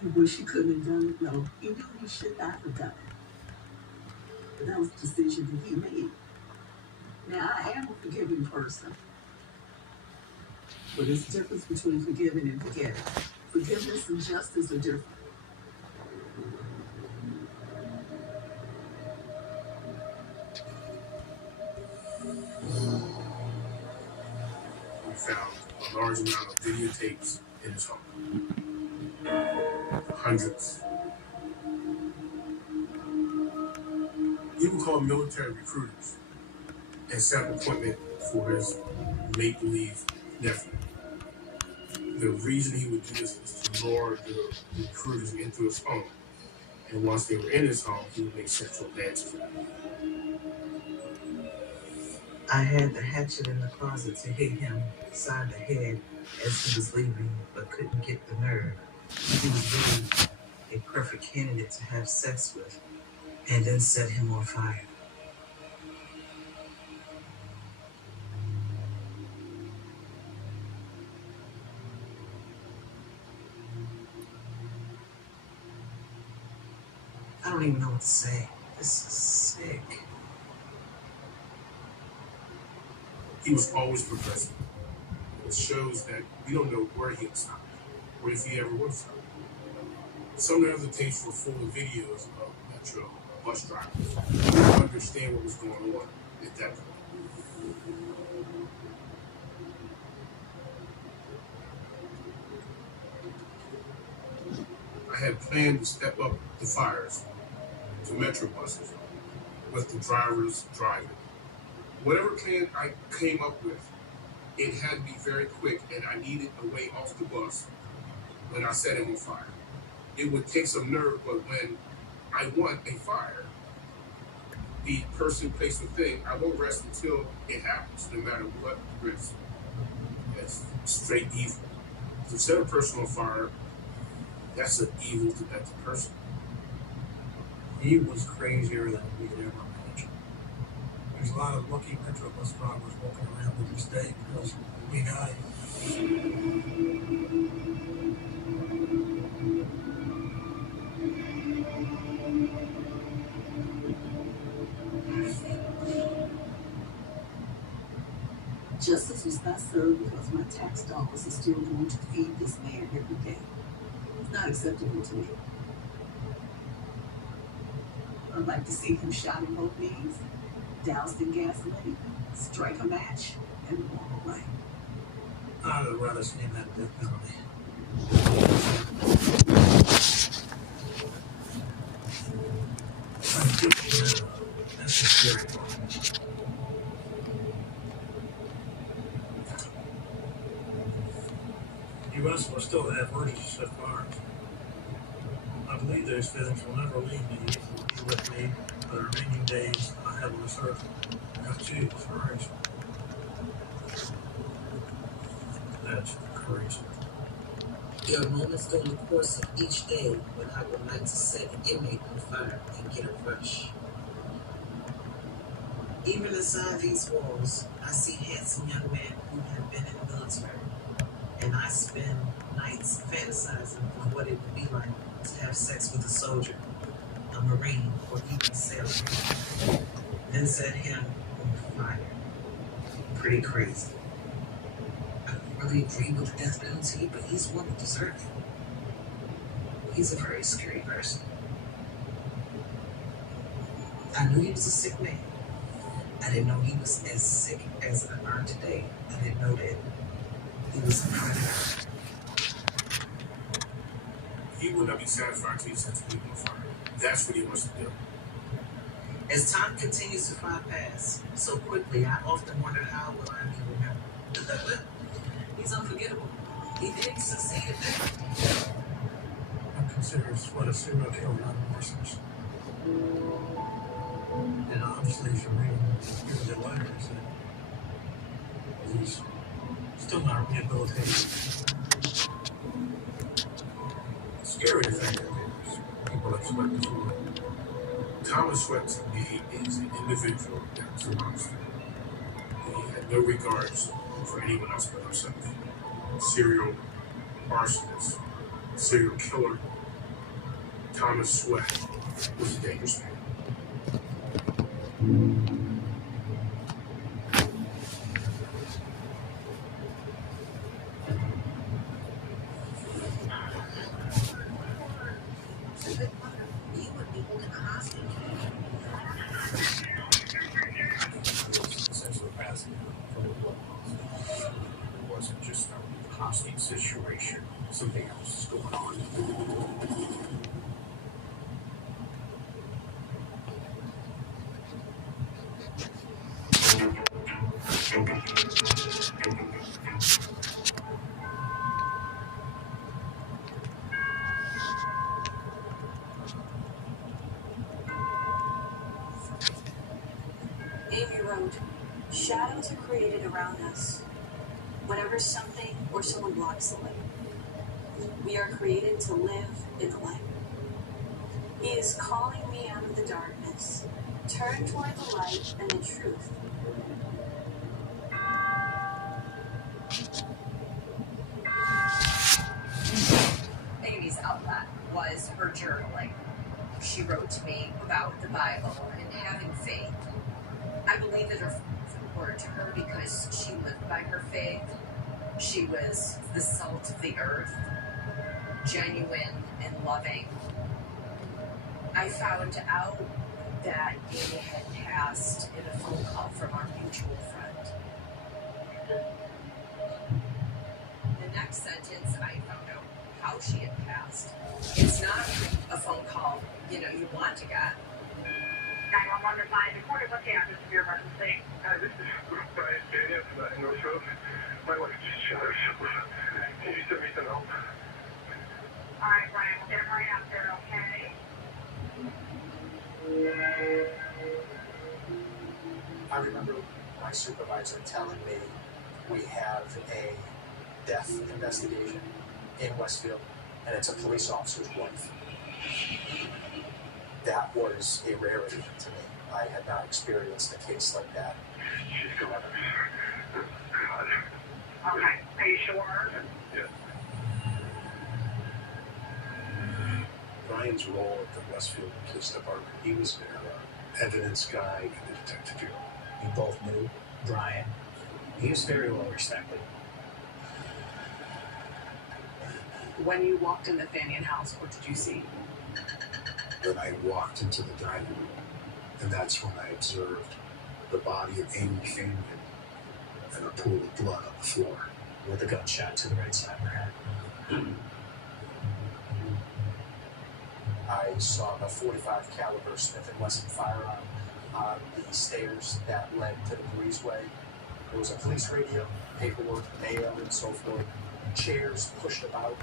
He wish he couldn't have done it. No, he knew he should not have done it. But that was the decision that he made. Now, I am a forgiving person, but there's a difference between forgiving and forgetting. Forgiveness and justice are different. We found a large amount of videotapes in his home. Hundreds. He would call military recruiters and set up an appointment for his make-believe nephew. The reason he would do this is to lure the recruiters into his home. And once they were in his home, he would make sexual advances. I had the hatchet in the closet to hit him beside the head as he was leaving, but couldn't get the nerve. He was really a perfect candidate to have sex with, and then set him on fire. I don't even know what to say. This is sick. He was always progressive. It shows that we don't know where he would stop, or if he ever would stop. Some of the tapes were full of videos of Metro bus drivers. We didn't understand what was going on at that point. I had planned to step up the fires to Metro buses with the drivers driving. Whatever plan I came up with, it had to be very quick, and I needed a way off the bus when I set him on fire. It would take some nerve, but when I want a fire, the person, place, or thing, I won't rest until it happens, no matter what the risk. That's straight evil. To set a person on fire, that's an evil to that person. He was crazier than we could ever imagine. There's a lot of lucky Metro bus drivers walking around to this day because we died. Justice was not served because my tax dollars are still going to feed this man every day. It's not acceptable to me. I'd like to see him shot in both knees, doused in gasoline, strike a match, and walk away. I would rather see him have death penalty. That's the scary part. The U.S. will still have urges to set fires. I believe those feelings will never leave me. They will be with me for the remaining days I have on this earth. I have to choose fires. That's crazy. There are moments during the course of each day when I would like to set an inmate on fire and get a rush. Even inside these walls, I see handsome young men who have been in the military, and I spend nights fantasizing on what it would be like to have sex with a soldier, a Marine, or even a sailor, then set him on fire. Pretty crazy. I don't really agree with the death penalty, but he's one who deserves it. He's a very scary person. I knew he was a sick man. I didn't know he was as sick as I learned today. I didn't know that he was a predator. He would not be satisfied until he sets people on fire. That's what he wants to do. As time continues to fly past so quickly, I often wonder how will I be remembered. He's unforgettable. He did succeed at that. I'm considered what a serial killer, not a arsonist. And obviously, from reading the letters, that he's still not rehabilitated. Scary to think that people expect this world. Thomas Sweat to me is an individual that's a monster. He had no regards for anyone else but himself. Serial arsonist, serial killer, Thomas Sweat was a dangerous man. You would be holding a hostage. Essentially passing from the blood loss. It wasn't just a hostage situation. Something else is going on. Amy wrote, "Shadows are created around us. Whenever something or someone blocks the light, we are created to live in the light. He is calling me out of the darkness. Turn toward the light and the truth." Amy's outlet was her journaling. She wrote to me about the Bible and having faith. I believe that her faith was important to her because she lived by her faith. She was the salt of the earth, genuine and loving. I found out that Amy had passed in a phone call from our mutual friend. The next sentence, I found out how she had passed. It's not a phone call, you want to get. 911 to 5 recorded. What's the address of your emergency? Hi, this is Brian Daniels, North Road. My wife just shot herself. Can you send me some help? All right, Brian, we'll get him right out there, okay? I remember my supervisor telling me we have a death investigation in Westfield, and it's a police officer's wife. That was a rarity to me. I had not experienced a case like that. She's gone. God. Okay, are you sure? Yeah. Brian's role at the Westfield Police Department, he was their evidence guy in the detective bureau. You both knew Brian. He was very well respected. When you walked in the Fanian house, what did you see? Then I walked into the dining room, and that's when I observed the body of Amy Fanian and a pool of blood on the floor. With a gunshot to the right side of her head. I saw a .45 caliber Smith & Wesson firearm on the stairs that led to the breezeway. There was a police radio, paperwork, mail, and so forth. Chairs pushed about.